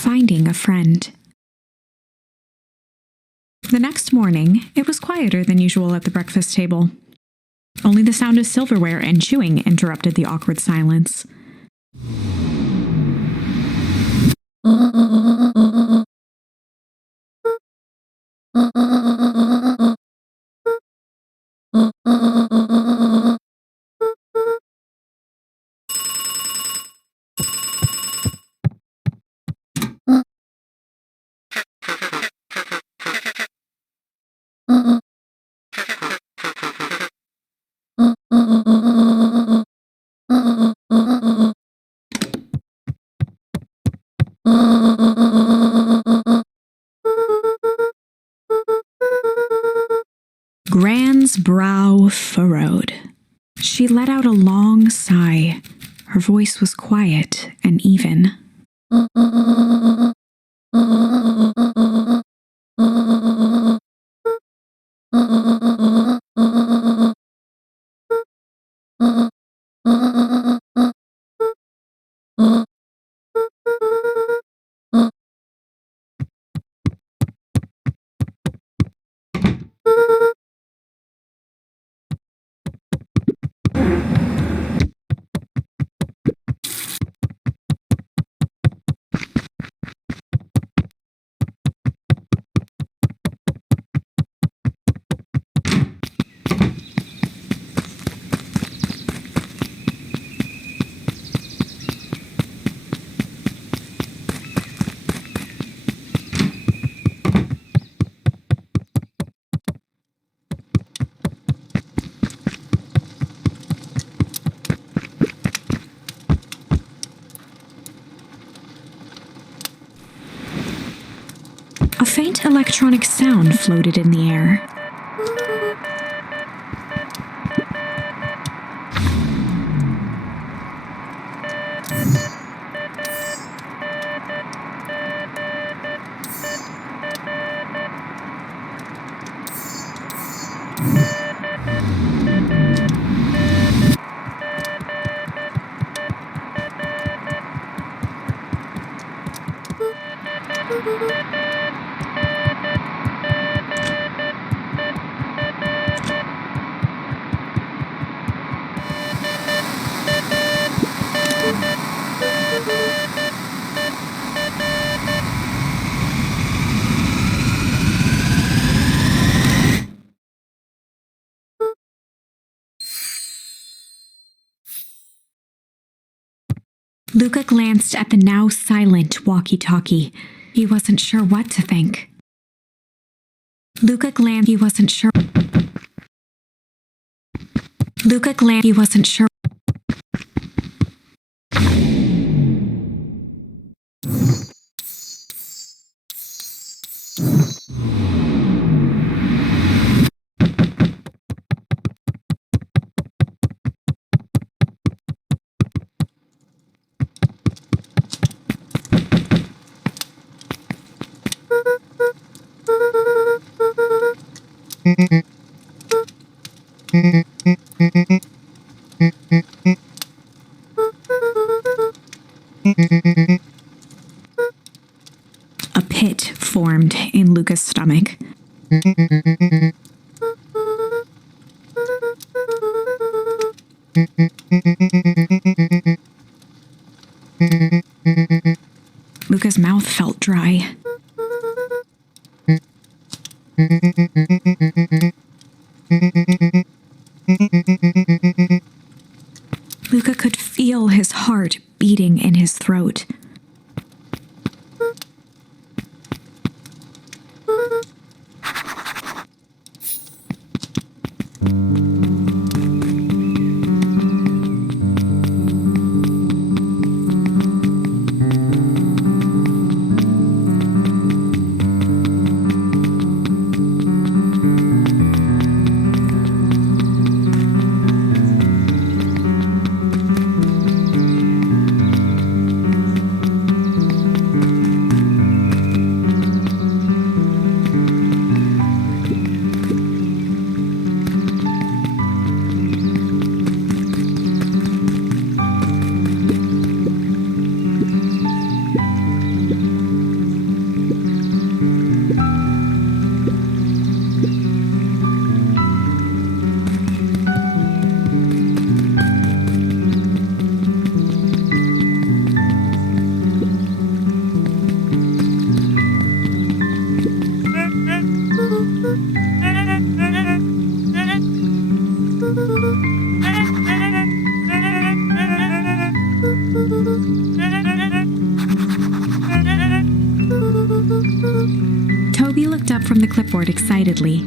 finding a friend. The next morning, it was quieter than usual at the breakfast table. Only the sound of silverware and chewing interrupted the awkward silence. Gran's brow furrowed. She let out a long sigh. Her voice was quiet and even. A faint electronic sound floated in the air. Luka glanced at the now silent walkie-talkie. He wasn't sure what to think. He wasn't sure. A pit formed in Luka's stomach. Luka's mouth felt dry. Luka could feel his heart beating in his throat. up from the clipboard excitedly.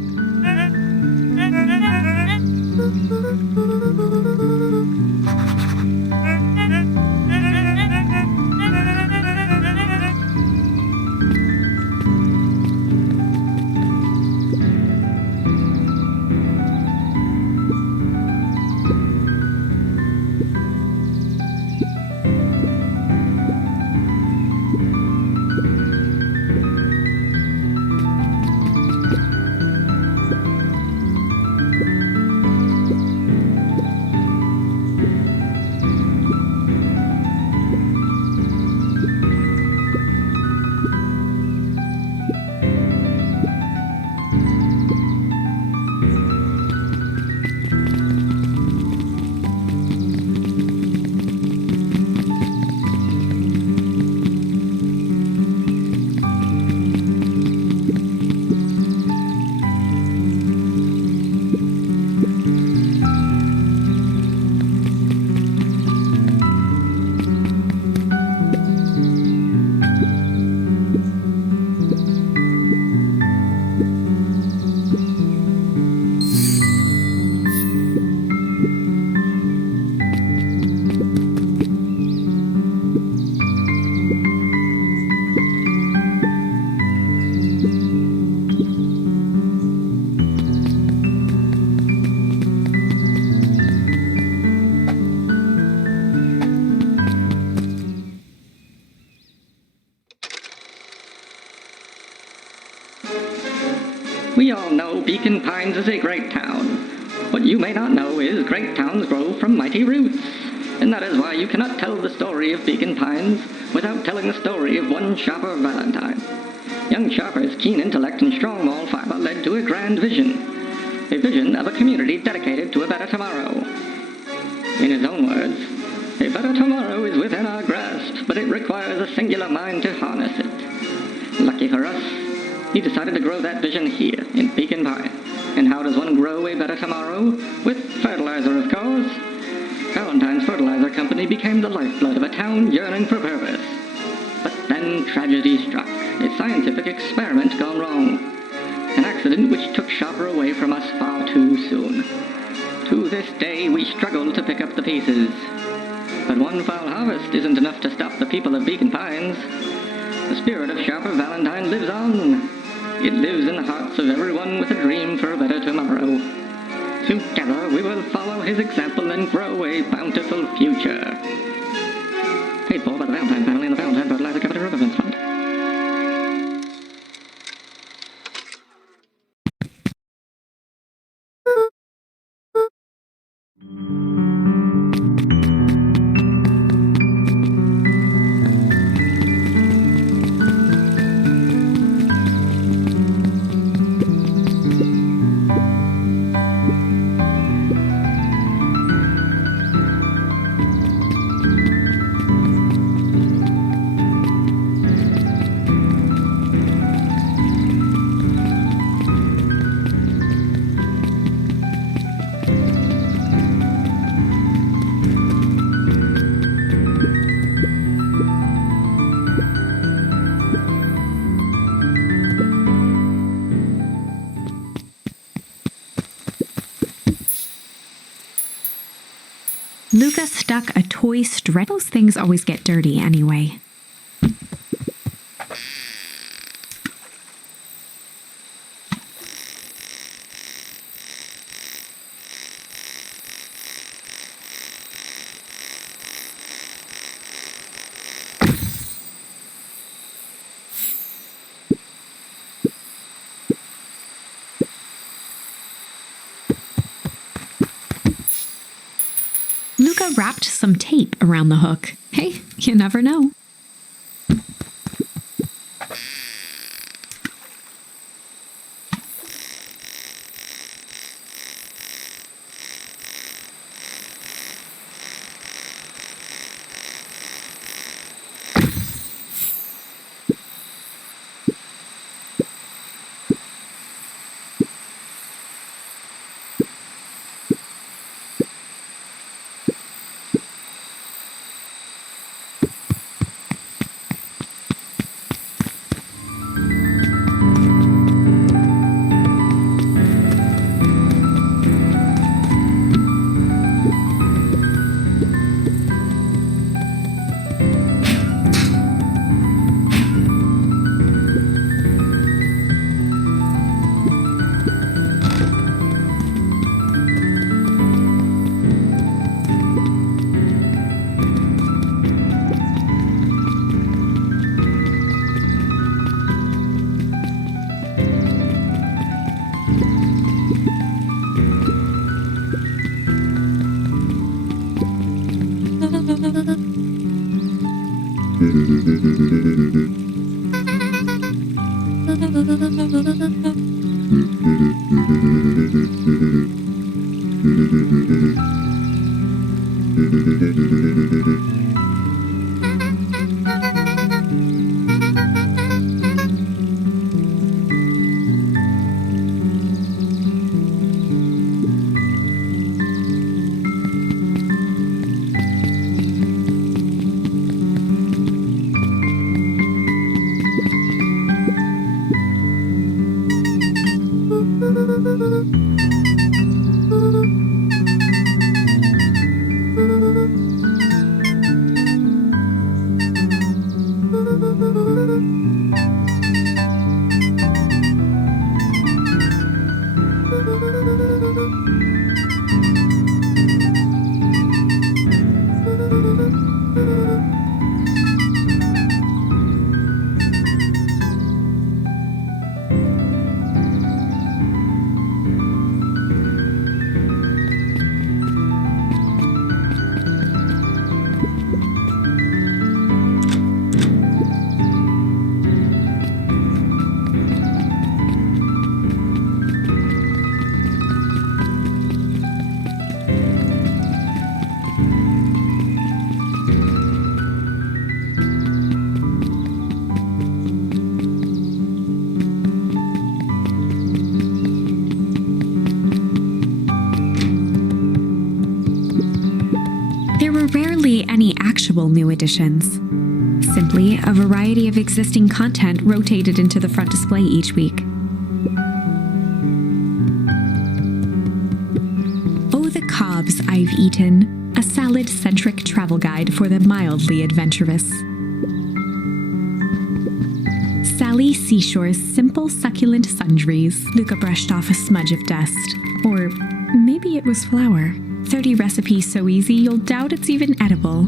We all know Beacon Pines is a great town. What you may not know is great towns grow from mighty roots. And that is why you cannot tell the story of Beacon Pines without telling the story of one Shopper Valentine. Young Shopper's keen intellect and strong moral fiber led to a grand vision. A vision of a community dedicated to a better tomorrow. In his own words, a better tomorrow is within our grasp, but it requires a singular mind to harness it. Lucky for us, he decided to grow that vision here, in Beacon Pine. And how does one grow a better tomorrow? With fertilizer, of course. Valentine's Fertilizer Company became the lifeblood of a town yearning for purpose. But then tragedy struck, a scientific experiment gone wrong. An accident which took Shopper away from us far too soon. To this day, we struggle to pick up the pieces. But one foul harvest isn't enough to stop the people of Beacon Pines. The spirit of Shopper Valentine lives on. It lives in the hearts of everyone with a dream for a better tomorrow. Together we will follow his example and grow a bountiful future. Paid for by the Valentine family and the Valentine Fertilizer Capital Revenue Fund. Luka stuck a toy stretch. Those things always get dirty anyway. Luka wrapped some tape around the hook. Hey, you never know. There were rarely any actual new additions. Simply a variety of existing content rotated into the front display each week. Oh, the cobs I've eaten, a salad-centric travel guide for the mildly adventurous. Sally Seashore's simple succulent sundries. Luka brushed off a smudge of dust. Or maybe it was flour. 30 recipes so easy you'll doubt it's even edible.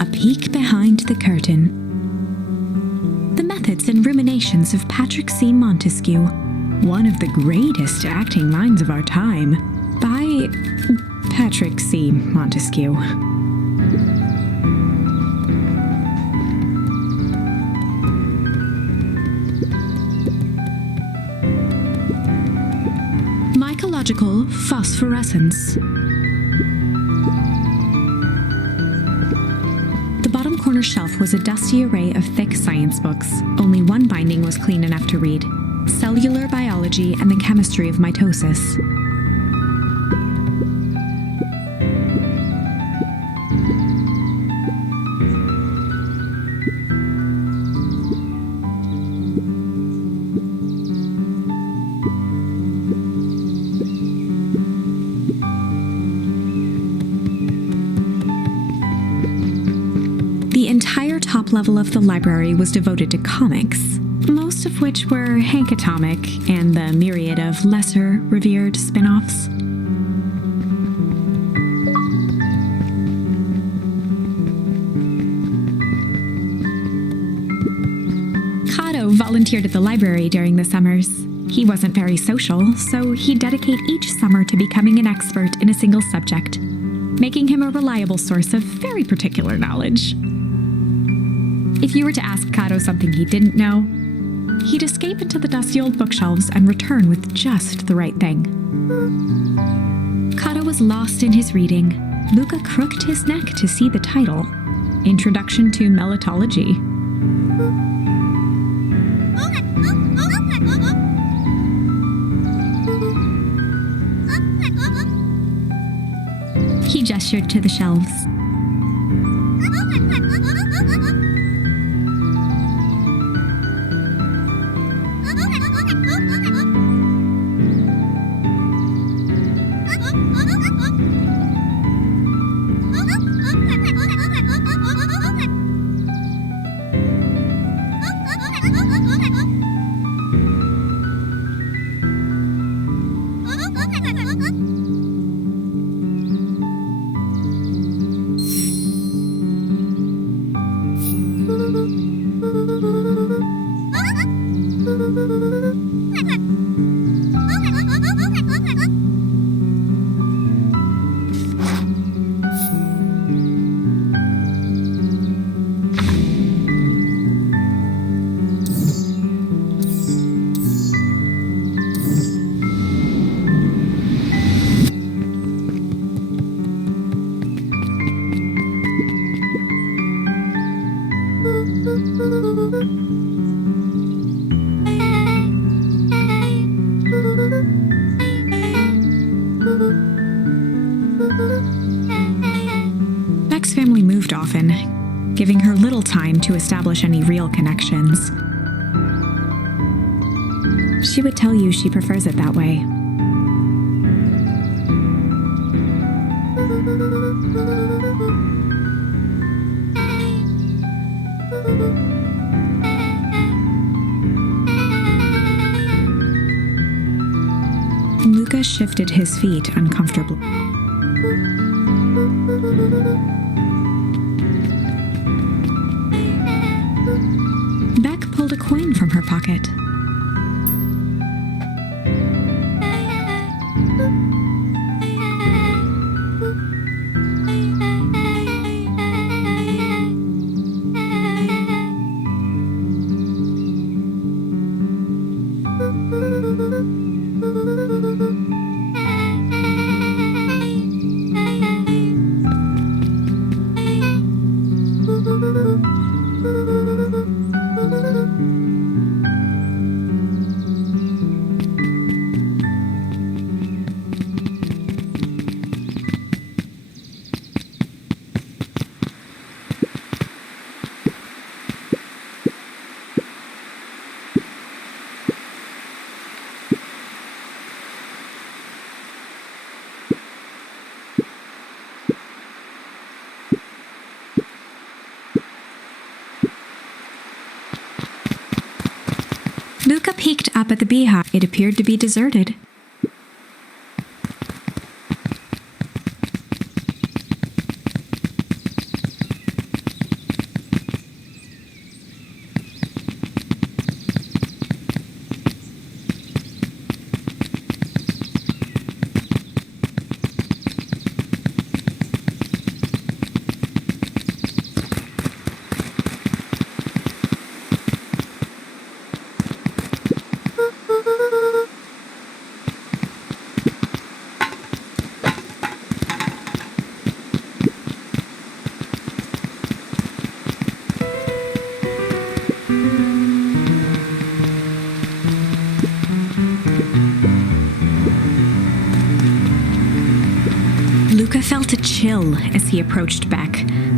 A peek behind the curtain. The methods and ruminations of Patrick C. Montesquieu, one of the greatest acting minds of our time, by Patrick C. Montesquieu. Mycological phosphorescence. The bottom corner shelf was a dusty array of thick science books. Only one binding was clean enough to read: Cellular Biology and the Chemistry of Mitosis. The entire top level of the library was devoted to comics, most of which were Hank Atomic and the myriad of lesser revered spin-offs. Kato volunteered at the library during the summers. He wasn't very social, so he'd dedicate each summer to becoming an expert in a single subject, making him a reliable source of very particular knowledge. If you were to ask Kato something he didn't know, he'd escape into the dusty old bookshelves and return with just the right thing. Kato was lost in his reading. Luka crooked his neck to see the title, Introduction to Melitology. He gestured to the shelves. moved often, giving her little time to establish any real connections. She would tell you she prefers it that way. Luka shifted his feet uncomfortably. Beck pulled a coin from her pocket. Luka peeked up at the beehive. It appeared to be deserted. Luka felt a chill as he approached Beck.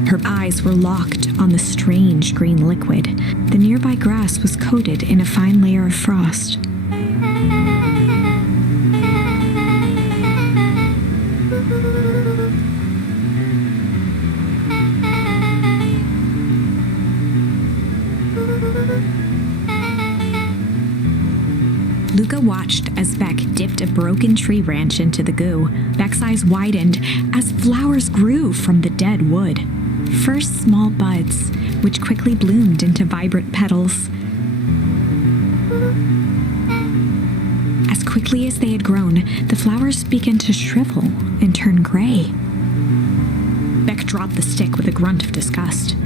Her eyes were locked on the strange green liquid. The nearby grass was coated in a fine layer of frost. Luka watched as Beck dipped a broken tree branch into the goo. Beck's eyes widened as flowers grew from the dead wood. First small buds, which quickly bloomed into vibrant petals. As quickly as they had grown, the flowers began to shrivel and turn gray. Beck dropped the stick with a grunt of disgust.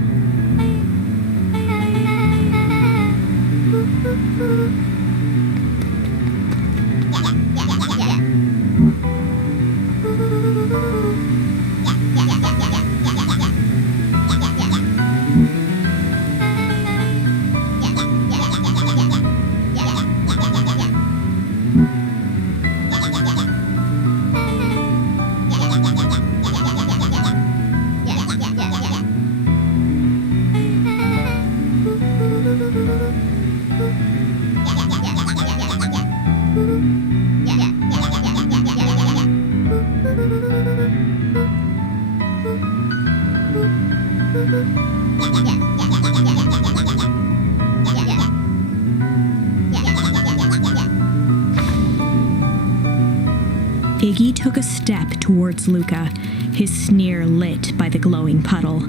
Iggy took a step towards Luka, his sneer lit by the glowing puddle.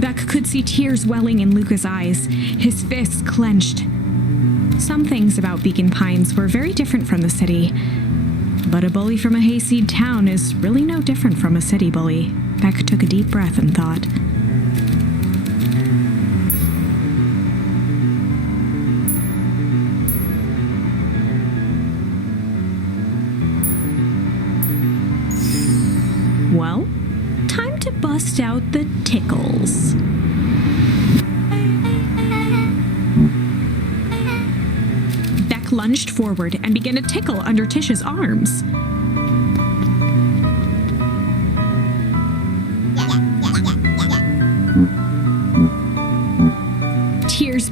Beck could see tears welling in Luka's eyes, his fists clenched. Some things about Beacon Pines were very different from the city, but a bully from a hayseed town is really no different from a city bully. Beck took a deep breath and thought. Well, time to bust out the tickles. Beck lunged forward and began to tickle under Tish's arms.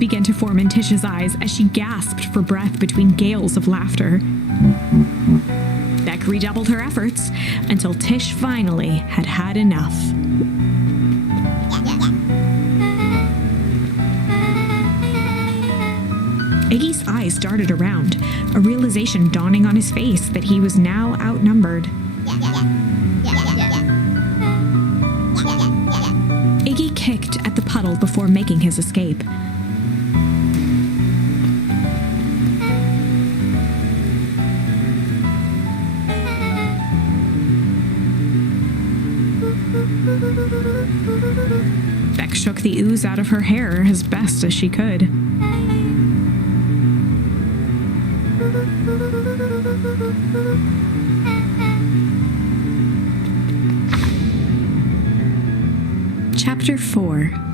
began to form in Tish's eyes as she gasped for breath between gales of laughter. Beck redoubled her efforts until Tish finally had had enough. Iggy's eyes darted around, a realization dawning on his face that he was now outnumbered. Iggy kicked at the puddle before making his escape. Beck shook the ooze out of her hair as best as she could. Chapter 4.